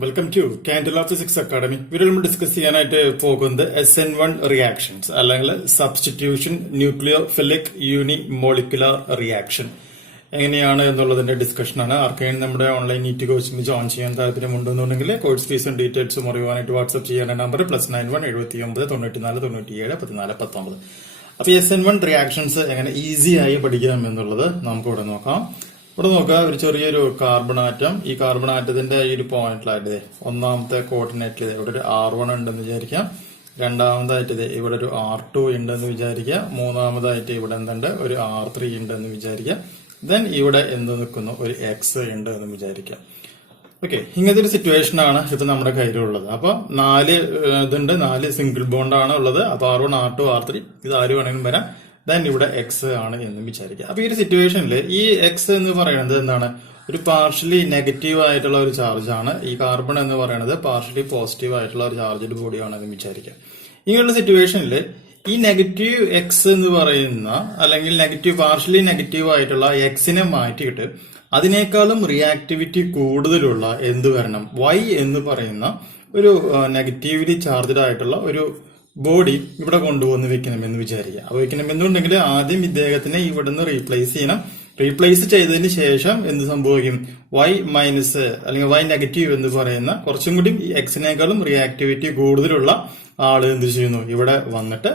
Welcome to candle of physics academy. ഇവിടെ നമ്മൾ discuss ചെയ്യാനായിട്ട് പോകുന്നത് SN1 റിയാക്ഷൻസ് അല്ലെങ്കിൽ സബ്സ്റ്റിറ്റ്യൂഷൻ ന്യൂക്ലിയോഫിലിക് യൂണിമോളിക്കുലർ റിയാക്ഷൻ എങ്ങനെയാണ് എന്നുള്ളതിന്റെ ഡിസ്കഷനാണ്. ആർക്കെങ്കിലും നമ്മുടെ ഓൺലൈൻ നീറ്റ് കോച്ചിങ് ജോയിൻ ചെയ്യാൻ താല്പര്യമുണ്ടെന്നുണ്ടെങ്കിൽ കോഴ്സ് ഫീസും ഡീറ്റെയിൽസും അറിയുവാനായിട്ട് വാട്സ്ആപ്പ് ചെയ്യേണ്ട നമ്പർ +91 79 94 97 14 19. അപ്പൊ SN1 റിയാക്ഷൻസ് എങ്ങനെ ഈസി ആയി പഠിക്കാം എന്നുള്ളത് നമുക്ക് ഇവിടെ നോക്കാം. ഇവിടെ നോക്കുക, ഒരു ചെറിയൊരു കാർബൺ ആറ്റം. ഈ കാർബൺ ആറ്റത്തിന്റെ ഈ ഒരു പോയിന്റിലായിട്ട് ഒന്നാമത്തെ കോർഡിനേറ്റിൽ ഇവിടെ ഒരു R1 ഉണ്ടെന്ന് വിചാരിക്കാം. രണ്ടാമതായിട്ട് ഇവിടെ ഒരു R2 ഉണ്ടെന്ന് വിചാരിക്കുക. മൂന്നാമതായിട്ട് ഇവിടെ എന്തുണ്ട്, ഒരു R3 ഉണ്ടെന്ന് വിചാരിക്കുക. ദെൻ ഇവിടെ എന്ത് നിൽക്കുന്നു, ഒരു X ഉണ്ട് എന്ന് വിചാരിക്കാം. ഓക്കെ, ഇങ്ങനത്തെ ഒരു സിറ്റുവേഷൻ ആണ് ഇപ്പൊ നമ്മുടെ കയ്യിലുള്ളത്. അപ്പൊ 4 ഇതുണ്ട്, 4 സിംഗിൾ ബോണ്ട് ആണ് ഉള്ളത്. അപ്പൊ R1 R2 R3 ഇത് ആര് വേണമെങ്കിലും വരാം. ദെൻ ഇവിടെ X ആണ് എന്ന് വിചാരിക്കുക. അപ്പൊ ഈ ഒരു സിറ്റുവേഷനിൽ ഈ X എന്ന് പറയുന്നത് എന്താണ്, ഒരു പാർഷ്യലി നെഗറ്റീവ് ആയിട്ടുള്ള ഒരു ചാർജ് ആണ്. ഈ കാർബൺ എന്ന് പറയുന്നത് പാർഷ്യലി പോസിറ്റീവ് ആയിട്ടുള്ള ഒരു ചാർജഡ് ബോഡിയാണ് എന്ന് വിചാരിക്കുക. ഇങ്ങനെയുള്ള സിറ്റുവേഷനിൽ ഈ നെഗറ്റീവ് X എന്ന് പറയുന്ന അല്ലെങ്കിൽ നെഗറ്റീവ് പാർഷ്യലി നെഗറ്റീവ് ആയിട്ടുള്ള Xനെ മാറ്റിയിട്ട് അതിനേക്കാളും റിയാക്ടിവിറ്റി കൂടുതലുള്ള എന്ത് വരണം, Y എന്ന് പറയുന്ന ഒരു നെഗറ്റീവ്ലി ചാർജഡ് ആയിട്ടുള്ള ഒരു ബോഡി ഇവിടെ കൊണ്ടുവന്ന് വെക്കണമെന്ന് വിചാരിക്കുക. അപ്പൊ വെക്കണമെന്നുണ്ടെങ്കിൽ ആദ്യം ഇദ്ദേഹത്തിനെ ഇവിടുന്ന് റീപ്ലേസ് ചെയ്യണം. റീപ്ലേസ് ചെയ്തതിന് ശേഷം എന്ത് സംഭവിക്കും, Y മൈനസ് അല്ലെങ്കിൽ Y നെഗറ്റീവ് എന്ന് പറയുന്ന കുറച്ചും കൂടി Xനേക്കാളും റിയാക്ടിവിറ്റി കൂടുതലുള്ള ആള് എന്ത് ചെയ്യുന്നു, ഇവിടെ വന്നിട്ട്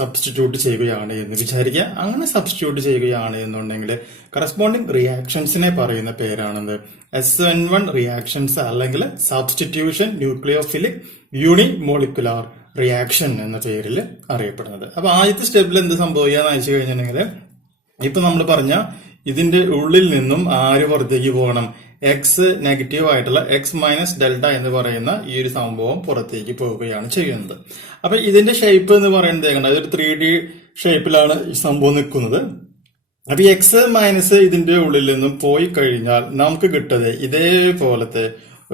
സബ്സ്റ്റിറ്റ്യൂട്ട് ചെയ്യുകയാണ് എന്ന് വിചാരിക്കുക. അങ്ങനെ സബ്സ്റ്റിറ്റ്യൂട്ട് ചെയ്യുകയാണ് എന്നുണ്ടെങ്കിൽ കറസ്പോണ്ടിങ് റിയാക്ഷൻസിനെ പറയുന്ന പേരാണെന്ന് SN1 റിയാക്ഷൻസ് അല്ലെങ്കിൽ സബ്സ്റ്റിറ്റ്യൂഷൻ ന്യൂക്ലിയോഫിലിക് യൂണിമോളിക്കുലാർ റിയാക്ഷൻ എന്ന പേരിൽ അറിയപ്പെടുന്നത്. അപ്പൊ ആദ്യത്തെ സ്റ്റെപ്പിൽ എന്ത് സംഭവിക്കാന്ന് വെച്ച് കഴിഞ്ഞിട്ടുണ്ടെങ്കിൽ ഇപ്പൊ നമ്മൾ പറഞ്ഞ ഇതിന്റെ ഉള്ളിൽ നിന്നും ആര് പുറത്തേക്ക് പോകണം, X നെഗറ്റീവ് ആയിട്ടുള്ള X മൈനസ് ഡെൽറ്റ എന്ന് പറയുന്ന ഈ ഒരു സംഭവം പുറത്തേക്ക് പോവുകയാണ് ചെയ്യുന്നത്. അപ്പൊ ഇതിന്റെ ഷേപ്പ് എന്ന് പറയുന്നത് എങ്ങനെ, അതൊരു 3D ഷേപ്പിലാണ് ഈ സംഭവം നിൽക്കുന്നത്. അപ്പൊ X മൈനസ് ഇതിന്റെ ഉള്ളിൽ നിന്നും പോയി കഴിഞ്ഞാൽ നമുക്ക് കിട്ടത് ഇതേപോലത്തെ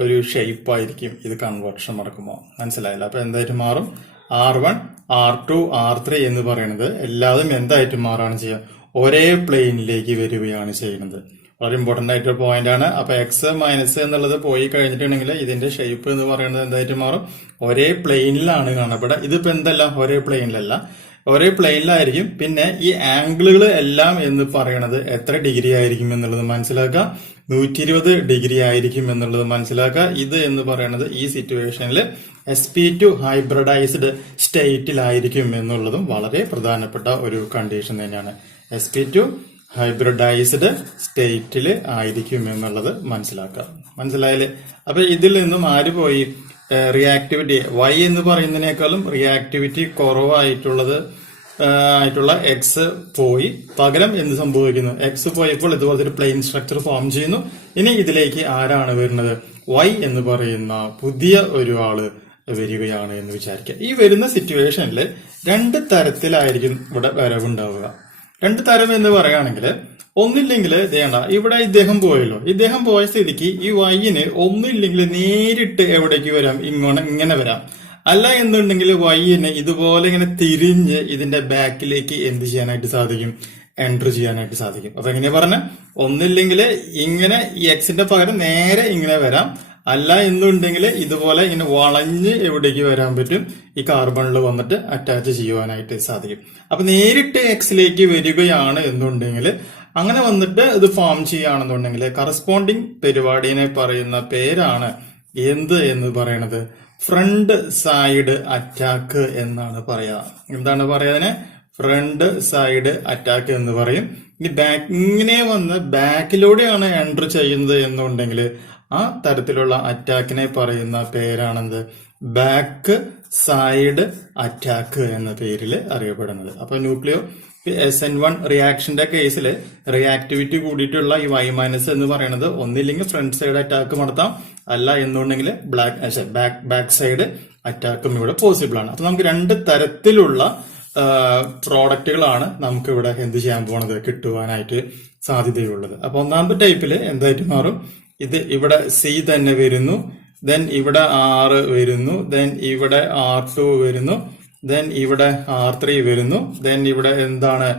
ഒരു ഷേപ്പ് ആയിരിക്കും. ഇത് കൺവേർഷൻ നടക്കുമോ, മനസ്സിലായില്ല? അപ്പൊ എന്തായിട്ട് മാറും, R1 R2 R3 എന്ന് പറയുന്നത് എല്ലാതും എന്തായിട്ട് മാറാണ് ചെയ്യുക, ഒരേ പ്ലെയിനിലേക്ക് വരികയാണ് ചെയ്യുന്നത്. വളരെ ഇമ്പോർട്ടന്റ് ആയിട്ടൊരു പോയിന്റ് ആണ്. അപ്പൊ X മൈനസ് എന്നുള്ളത് പോയി കഴിഞ്ഞിട്ടുണ്ടെങ്കിൽ ഇതിന്റെ ഷേപ്പ് എന്ന് പറയുന്നത് എന്തായിട്ട് മാറും, ഒരേ പ്ലെയിനിലാണ് കാണപ്പെടുക. ഇതിപ്പോ എന്തല്ല, ഒരേ പ്ലെയിനിലല്ല, ഒരേ പ്ലെയിനിലായിരിക്കും. പിന്നെ ഈ ആംഗിളുകൾ എല്ലാം എന്ന് പറയുന്നത് എത്ര ഡിഗ്രി ആയിരിക്കും എന്നുള്ളത് മനസ്സിലാക്കുക, 120 ഡിഗ്രി ആയിരിക്കും എന്നുള്ളത് മനസ്സിലാക്കുക. ഇത് എന്ന് പറയുന്നത് ഈ സിറ്റുവേഷനിൽ sp2 ഹൈബ്രിഡൈസ്ഡ് സ്റ്റേറ്റിലായിരിക്കും എന്നുള്ളതും വളരെ പ്രധാനപ്പെട്ട ഒരു കണ്ടീഷൻ തന്നെയാണ്. sp2 ഹൈബ്രിഡൈസ്ഡ് സ്റ്റേറ്റിൽ ആയിരിക്കും എന്നുള്ളത് മനസ്സിലാക്കുക. മനസ്സിലായാല്? അപ്പൊ ഇതിൽ നിന്നും ആര് പോയി, റിയാക്ടിവിറ്റി Y എന്ന് പറയുന്നതിനേക്കാളും റിയാക്ടിവിറ്റി കുറവായിട്ടുള്ള X പോയി. പകരം എന്ത് സംഭവിക്കുന്നു, X പോയപ്പോൾ ഇതുപോലത്തെ ഒരു പ്ലെയിൻ സ്ട്രക്ചർ ഫോം ചെയ്യുന്നു. ഇനി ഇതിലേക്ക് ആരാണ് വരുന്നത്, Y എന്ന് പറയുന്ന പുതിയ ഒരു ആള് വരികയാണ് എന്ന് വിചാരിക്കുക. ഈ വരുന്ന സിറ്റുവേഷനിൽ 2 തരത്തിലായിരിക്കും ഇവിടെ വരവുണ്ടാവുക. 2 തരം എന്ന് പറയുകയാണെങ്കിൽ, ഒന്നില്ലെങ്കിൽ ഇതേണ്ട ഇവിടെ ഇദ്ദേഹം പോയല്ലോ, ഇദ്ദേഹം പോയ സ്ഥിതിക്ക് ഈ Yന് ഒന്നില്ലെങ്കിൽ നേരിട്ട് എവിടേക്ക് വരാം, ഇങ്ങനെ വരാം. അല്ല എന്നുണ്ടെങ്കിൽ Yന് ഇതുപോലെ ഇങ്ങനെ തിരിഞ്ഞ് ഇതിന്റെ ബാക്കിലേക്ക് എന്ത് ചെയ്യാനായിട്ട് സാധിക്കും, എൻട്രി ചെയ്യാനായിട്ട് സാധിക്കും. അപ്പൊ എങ്ങനെയാ പറഞ്ഞ, ഒന്നില്ലെങ്കിൽ ഇങ്ങനെ ഈ Xന്റെ പകരം നേരെ ഇങ്ങനെ വരാം. അല്ല എന്നുണ്ടെങ്കിൽ ഇതുപോലെ ഇങ്ങനെ വളഞ്ഞ് എവിടേക്ക് വരാൻ പറ്റും, ഈ കാർബണിൽ വന്നിട്ട് അറ്റാച്ച് ചെയ്യുവാനായിട്ട് സാധിക്കും. അപ്പൊ നേരിട്ട് Xലേക്ക് വരികയാണ് എന്നുണ്ടെങ്കിൽ, അങ്ങനെ വന്നിട്ട് ഇത് ഫോം ചെയ്യുകയാണെന്നുണ്ടെങ്കിൽ കറസ്പോണ്ടിങ് പരിപാടിനെ പറയുന്ന പേരാണ് എന്ത് എന്ന് പറയണത്, ഫ്രണ്ട് സൈഡ് അറ്റാക്ക് എന്നാണ് പറയാ. എന്താണ് പറയാതിനെ, ഫ്രണ്ട് സൈഡ് അറ്റാക്ക് എന്ന് പറയും. ഇനി ഇങ്ങനെ വന്ന് ബാക്കിലൂടെയാണ് എൻട്രി ചെയ്യുന്നത് എന്നുണ്ടെങ്കിൽ ആ തരത്തിലുള്ള അറ്റാക്കിനെ പറയുന്ന പേരാണെന്ത്, ബാക്ക് സൈഡ് അറ്റാക്ക് എന്ന പേരിൽ അറിയപ്പെടുന്നത്. അപ്പൊ ന്യൂക്ലിയോ SN1 റിയാക്ഷന്റെ കേസിൽ റിയാക്ടിവിറ്റി കൂടിയിട്ടുള്ള ഈ Y മൈനസ് എന്ന് പറയുന്നത് ഒന്നില്ലെങ്കിൽ ഫ്രണ്ട് സൈഡ് അറ്റാക്ക് നടത്താം, അല്ല എന്നുണ്ടെങ്കിൽ ബാക്ക് സൈഡ് അറ്റാക്കും ഇവിടെ പോസിബിൾ ആണ്. അപ്പൊ നമുക്ക് 2 തരത്തിലുള്ള പ്രോഡക്റ്റുകളാണ് നമുക്ക് ഇവിടെ എന്ത് ചെയ്യാൻ പോണത്, കിട്ടുവാനായിട്ട് സാധ്യതയുള്ളത്. അപ്പൊ ഒന്നാമത്തെ ടൈപ്പില് എന്തായിട്ട് മാറും, ഇത് ഇവിടെ C തന്നെ വരുന്നു, ദെൻ ഇവിടെ R വരുന്നു, ദെൻ ഇവിടെ R2 വരുന്നു, ദെൻ ഇവിടെ R3 വരുന്നു, ദെൻ ഇവിടെ എന്താണ്,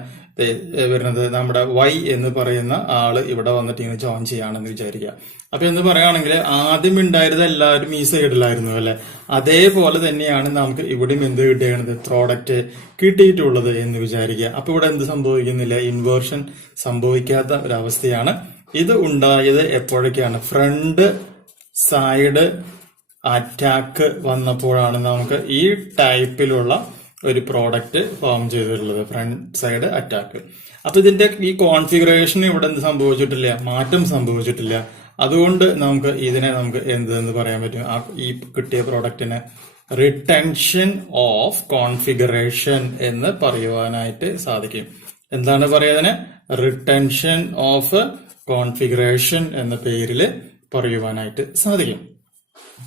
വരുന്നത് നമ്മുടെ Y എന്ന് പറയുന്ന ആള് ഇവിടെ വന്നിട്ട് ഇങ്ങനെ ജോയിൻ ചെയ്യാണെന്ന് വിചാരിക്കുക. അപ്പൊ എന്ന് പറയുകയാണെങ്കിൽ ആദ്യം ഉണ്ടായിരുന്നത് എല്ലാവരും ഈ സൈഡിലായിരുന്നു അല്ലെ. അതേപോലെ തന്നെയാണ് നമുക്ക് ഇവിടെയും എന്ത് കിട്ടിയത്, പ്രോഡക്റ്റ് കിട്ടിയിട്ടുള്ളത് എന്ന് വിചാരിക്കുക. അപ്പൊ ഇവിടെ എന്ത് സംഭവിക്കുന്നില്ല, ഇൻവേർഷൻ സംഭവിക്കാത്ത ഒരവസ്ഥയാണ്. ഇത് ഉണ്ടായത് എപ്പോഴൊക്കെയാണ്, ഫ്രണ്ട് സൈഡ് അറ്റാക്ക് വന്നപ്പോഴാണ് നമുക്ക് ഈ ടൈപ്പിലുള്ള ഒരു പ്രോഡക്റ്റ് ഫോം ചെയ്തിട്ടുള്ളത്, ഫ്രണ്ട് സൈഡ് അറ്റാക്ക്. അപ്പൊ ഇതിന്റെ ഈ കോൺഫിഗറേഷൻ ഇവിടെ എന്ത് സംഭവിച്ചിട്ടില്ല, മാറ്റം സംഭവിച്ചിട്ടില്ല. അതുകൊണ്ട് നമുക്ക് ഇതിനെ നമുക്ക് എന്തെന്ന് പറയാൻ പറ്റും, ഈ കിട്ടിയ പ്രോഡക്റ്റിനെ റിട്ടൻഷൻ ഓഫ് കോൺഫിഗറേഷൻ എന്ന് പറയുവാനായിട്ട് സാധിക്കും. എന്താണ് പറയുന്നതിന്, റിട്ടൻഷൻ ഓഫ് കോൺഫിഗറേഷൻ എന്ന പേരിൽ പറയുവാനായിട്ട് സാധിക്കും.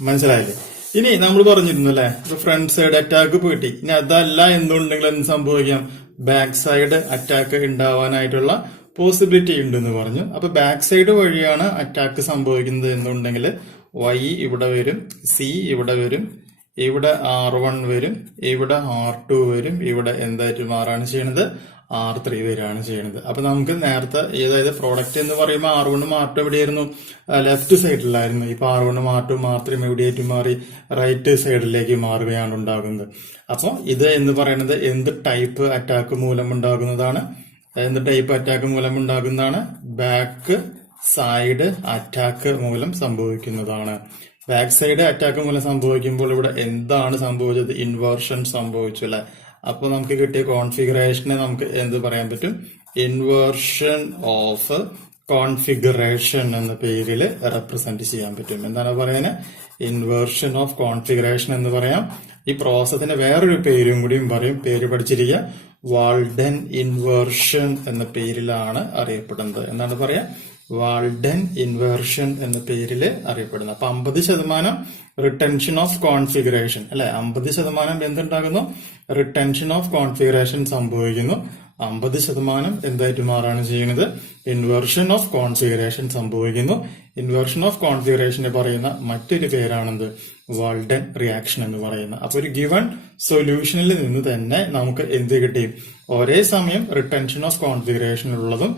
മനസ്സിലായില്ലേ? ഇനി നമ്മൾ പറഞ്ഞിരുന്നു അല്ലെ, ഫ്രണ്ട് സൈഡ് അറ്റാക്ക് പോയിട്ട് ഇനി അതല്ല എന്നുണ്ടെങ്കിൽ എന്ത് സംഭവിക്കാം, ബാക്ക് സൈഡ് അറ്റാക്ക് ഉണ്ടാവാനായിട്ടുള്ള പോസിബിലിറ്റി ഉണ്ടെന്ന് പറഞ്ഞു. അപ്പൊ ബാക്ക് സൈഡ് വഴിയാണ് അറ്റാക്ക് സംഭവിക്കുന്നത് എന്നുണ്ടെങ്കിൽ Y ഇവിടെ വരും, C ഇവിടെ വരും, ഇവിടെ R1 വരും, ഇവിടെ R2 വരും, ഇവിടെ എന്തായിട്ട് മാറാണ് ചെയ്യുന്നത്, R3 വരികയാണ് ചെയ്യുന്നത്. അപ്പൊ നമുക്ക് നേരത്തെ അതായത് പ്രോഡക്റ്റ് എന്ന് പറയുമ്പോൾ R1 R2 എവിടെയായിരുന്നു, ലെഫ്റ്റ് സൈഡിലായിരുന്നു. ഇപ്പൊ R1 R2 R3 എവിടെയായിട്ട് മാറി, റൈറ്റ് സൈഡിലേക്ക് മാറുകയാണ് ഉണ്ടാകുന്നത്. അപ്പൊ ഇത് എന്ന് പറയുന്നത് എന്ത് ടൈപ്പ് അറ്റാക്ക് മൂലം ഉണ്ടാകുന്നതാണ്, എന്ത് ടൈപ്പ് അറ്റാക്ക് മൂലം ഉണ്ടാകുന്നതാണ്, ബാക്ക് സൈഡ് അറ്റാക്ക് മൂലം സംഭവിക്കുന്നതാണ്. ബാക്ക് സൈഡ് അറ്റാക്ക് മൂലം സംഭവിക്കുമ്പോൾ ഇവിടെ എന്താണ് സംഭവിച്ചത്, ഇൻവേർഷൻ സംഭവിച്ചു അല്ലെ. അപ്പൊ നമുക്ക് കിട്ടിയ കോൺഫിഗറേഷനെ നമുക്ക് എന്ത് പറയാൻ പറ്റും, ഇൻവേർഷൻ ഓഫ് കോൺഫിഗറേഷൻ എന്ന പേരിൽ റെപ്രസെന്റ് ചെയ്യാൻ പറ്റും. എന്താണ് പറയുന്നത്, ഇൻവേർഷൻ ഓഫ് കോൺഫിഗറേഷൻ എന്ന് പറയാം. ഈ പ്രോസസ്സിന് വേറൊരു പേരും കൂടിയും പറയും, പേര് പഠിച്ചിരിക്കുക, വാൾഡൻ ഇൻവേർഷൻ എന്ന പേരിലാണ് അറിയപ്പെടുന്നത്. എന്താണ് പറയാ, വാൾഡൻ ഇൻവേർഷൻ എന്ന പേരിൽ അറിയപ്പെടുന്നത്. അപ്പൊ 50% റിട്ടൻഷൻ ഓഫ് കോൺഫിഗറേഷൻ അല്ലെ, 50% എന്തുണ്ടാകുന്നു, റിട്ടൻഷൻ ഓഫ് കോൺഫിഗറേഷൻ സംഭവിക്കുന്നു. 50% എന്തായിട്ട് മാറാണ് ചെയ്യുന്നത്, ഇൻവേർഷൻ ഓഫ് കോൺഫിഗറേഷൻ സംഭവിക്കുന്നു. ഇൻവേർഷൻ ഓഫ് കോൺഫിഗറേഷനെ പറയുന്ന മറ്റൊരു പേരാണെന്ത്, വാൾഡൻ റിയാക്ഷൻ എന്ന് പറയുന്നത്. അപ്പൊ ഒരു ഗിവൺ സൊല്യൂഷനിൽ നിന്ന് തന്നെ നമുക്ക് എന്ത് കിട്ടി, ഒരേ സമയം റിട്ടൻഷൻ ഓഫ് കോൺഫിഗറേഷൻ ഉള്ളതും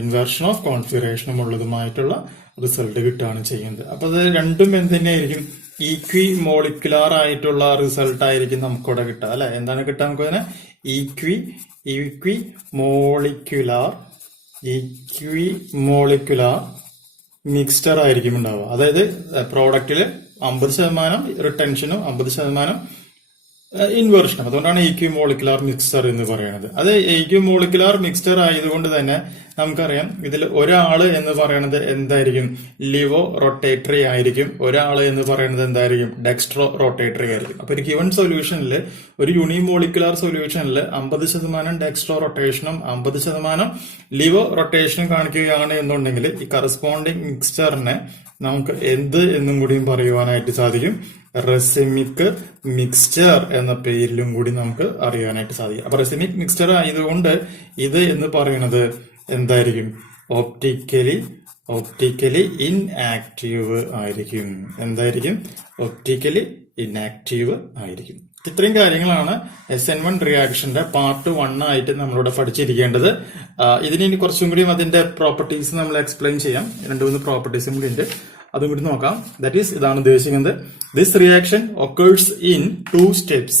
ഇൻവേർഷൻ ഓഫ് കോൺഫിഗറേഷനും ഉള്ളതുമായിട്ടുള്ള റിസൾട്ട് കിട്ടുകയാണ് ചെയ്യുന്നത്. അപ്പൊ അത് രണ്ടും എന്ത് തന്നെയായിരിക്കും, ഈക്വി മോളിക്കുലാർ ആയിട്ടുള്ള റിസൾട്ട് ആയിരിക്കും നമുക്കിവിടെ കിട്ടുക അല്ലെ. എന്താണ് കിട്ടുക, നമുക്ക് തന്നെ ഈക്വി മോളിക്കുലാർ മിക്സ്ചർ ആയിരിക്കും ഉണ്ടാവുക. അതായത് പ്രോഡക്റ്റില് 50% റിട്ടൻഷനും 50% ഇൻവേർഷനും. അതുകൊണ്ടാണ് ഈക്വി മോളിക്കുലാർ മിക്സ്ചർ എന്ന് പറയുന്നത്. അത് ഈക്വി മോളിക്കുലാർ മിക്സ്ചർ ആയതുകൊണ്ട് തന്നെ നമുക്കറിയാം ഇതിൽ ഒരാള് എന്ന് പറയുന്നത് എന്തായിരിക്കും, ലിവോ റൊട്ടേറ്ററി ആയിരിക്കും. ഒരാള് എന്ന് പറയുന്നത് എന്തായിരിക്കും, ഡെക്സ്ട്രോ റൊട്ടേറ്ററി ആയിരിക്കും. അപ്പൊ ഒരു ഗിവൺ സൊല്യൂഷനിൽ, ഒരു യൂണിമോളിക്കുലാർ സൊല്യൂഷനിൽ 50% ഡെക്സ്ട്രോ റൊട്ടേഷനും 50% ലിവോ റൊട്ടേഷനും കാണിക്കുകയാണ് എന്നുണ്ടെങ്കിൽ ഈ കറസ്പോണ്ടിങ് മിക്സ്ചറിനെ നമുക്ക് എന്ത് എന്നും കൂടിയും പറയുവാനായിട്ട് സാധിക്കും, റെസിമിക് മിക്സ്ചർ എന്ന പേരിലും കൂടി നമുക്ക് അറിയാനായിട്ട് സാധിക്കും. അപ്പൊ റെസിമിക് മിക്സ്ചർ ആയതുകൊണ്ട് ഇത് എന്ന് പറയുന്നത് എന്തായിരിക്കും, ഒപ്റ്റിക്കലി ഇൻആക്റ്റീവ് ആയിരിക്കും. എന്തായിരിക്കും, ഒപ്റ്റിക്കലി ഇൻആക്റ്റീവ് ആയിരിക്കും. ഇത്രയും കാര്യങ്ങളാണ് SN1 റിയാക്ഷന്റെ പാർട്ട് 1 ആയിട്ട് നമ്മളിവിടെ പഠിച്ചിരിക്കേണ്ടത്. ഇതിനി കുറച്ചും കൂടി അതിന്റെ പ്രോപ്പർട്ടീസ് നമ്മൾ എക്സ്പ്ലെയിൻ ചെയ്യാം. 2-3 പ്രോപ്പർട്ടീസും കൂടി ഉണ്ട്, അതും കൂടി നോക്കാം. ദാറ്റ് ഈസ്, ഇതാണ് ഉദ്ദേശിക്കുന്നത്. This reaction occurs in 2 steps.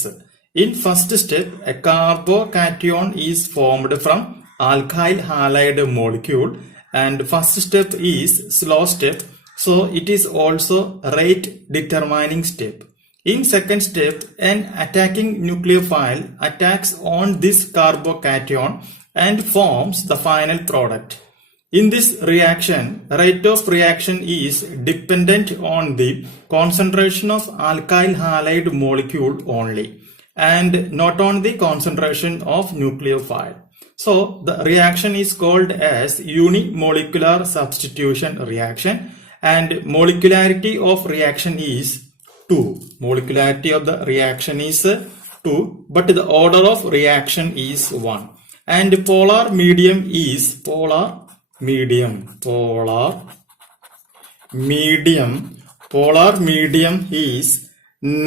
In first step, a carbocation is formed from alkyl halide molecule, and first step is slow step, so it is also rate determining step. In second step, an attacking nucleophile attacks on this carbocation and forms the final product. In this reaction, rate of reaction is dependent on the concentration of alkyl halide molecule only, and not on the concentration of nucleophile. So, the reaction is called as unimolecular substitution reaction, and molecularity of reaction is 2. Molecularity of the reaction is 2, but the order of reaction is 1. And polar medium is polar medium is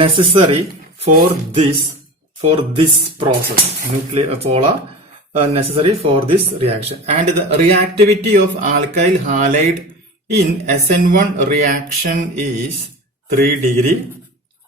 necessary for this process. Polar necessary for this reaction. And the reactivity of alkyl halide in SN1 reaction is 3 degree,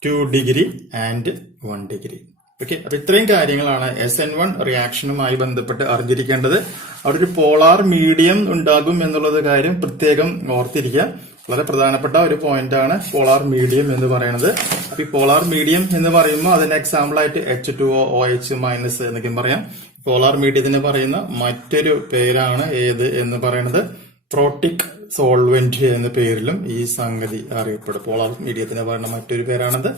2 degree and 1 degree. Okay, അപ്പൊ ഇത്രയും കാര്യങ്ങളാണ് SN1 റിയാക്ഷനുമായി ബന്ധപ്പെട്ട് അറിഞ്ഞിരിക്കേണ്ടത്. അവിടെ ഒരു polar medium ഉണ്ടാകും എന്നുള്ളത് കാര്യം പ്രത്യേകം ഓർത്തിരിക്കുക. വളരെ പ്രധാനപ്പെട്ട ഒരു പോയിന്റ് ആണ് പോളാർ മീഡിയം എന്ന് പറയുന്നത്. അപ്പൊ ഈ പോളാർ മീഡിയം എന്ന് പറയുമ്പോൾ അതിന് എക്സാമ്പിൾ ആയിട്ട് H2O, OH മൈനസ് എന്നൊക്കെ പറയാം. പോളാർ മീഡിയത്തിന് പറയുന്ന മറ്റൊരു പേരാണ് ഏത് എന്ന് പറയുന്നത് പ്രോട്ടിക് സോൾവെന്റ് എന്ന പേരിലും ഈ സംഗതി അറിയപ്പെടും. പോളാർ മീഡിയത്തിന് പറയുന്ന മറ്റൊരു പേരാണത്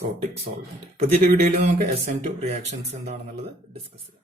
പ്രോട്ടിക് സോൾവെന്റ്. പുതിയൊരു വീഡിയോയിൽ നമുക്ക് SN2 റിയാക്ഷൻസ് എന്താണെന്നുള്ളത് ഡിസ്കസ് ചെയ്യാം.